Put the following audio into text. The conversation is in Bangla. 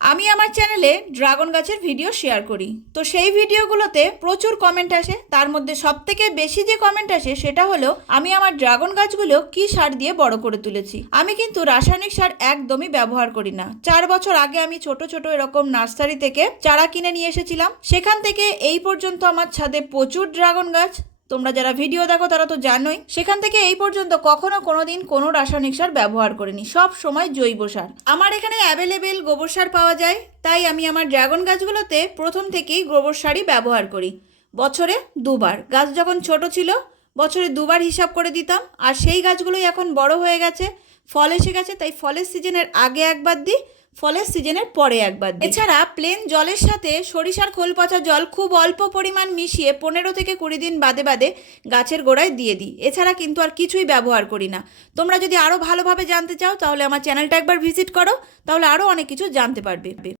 আমি আমার চ্যানেলে ড্রাগন গাছের ভিডিও শেয়ার করি। তো সেই ভিডিওগুলোতে প্রচুর কমেন্ট আসে। তার মধ্যে সবথেকে বেশি যে কমেন্ট আসে, সেটা হলো, আমি আমার ড্রাগন গাছগুলো কি সার দিয়ে বড় করে তুলেছি? আমি কিন্তু রাসায়নিক সার একদমই ব্যবহার করি না। চার বছর আগে আমি ছোট ছোট এরকম নার্সারি থেকে চারা কিনে নিয়ে এসেছিলাম। সেখান থেকে এই পর্যন্ত আমার ছাদে প্রচুর ড্রাগন গাছ তোমরা যারা ভিডিও দেখো তারা তো জানোই, সেখান থেকে এই পর্যন্ত কখনো কোনোদিন কোনো রাসায়নিক সার ব্যবহার করিনি, সব সময় জৈব সার। আমার এখানে অ্যাভেলেবেল গোবর সার পাওয়া যায়, তাই আমি আমার ড্রাগন গাছগুলোতে প্রথম থেকেই গোবর সারই ব্যবহার করি। বছরে দুবার, গাছ যখন ছোট ছিল, বছরে দুবার হিসাব করে দিতাম, আর সেই গাছগুলোই এখন বড় হয়ে গেছে, ফল এসে গেছে, তাই ফলের সিজনের আগে একবার দিই ফলের সিজনের পরে একবার এছাড়া প্লেন জলের সাথে সরিষার খোল পচা জল খুব অল্প পরিমাণ মিশিয়ে পনেরো থেকে কুড়ি দিন বাদে বাদে গাছের গোড়ায় দিয়ে দিই। এছাড়া কিন্তু আর কিছুই ব্যবহার করি না। তোমরা যদি আরও ভালোভাবে জানতে চাও, তাহলে আমার চ্যানেলটা একবার ভিজিট করো, তাহলে আরও অনেক কিছু জানতে পারবে।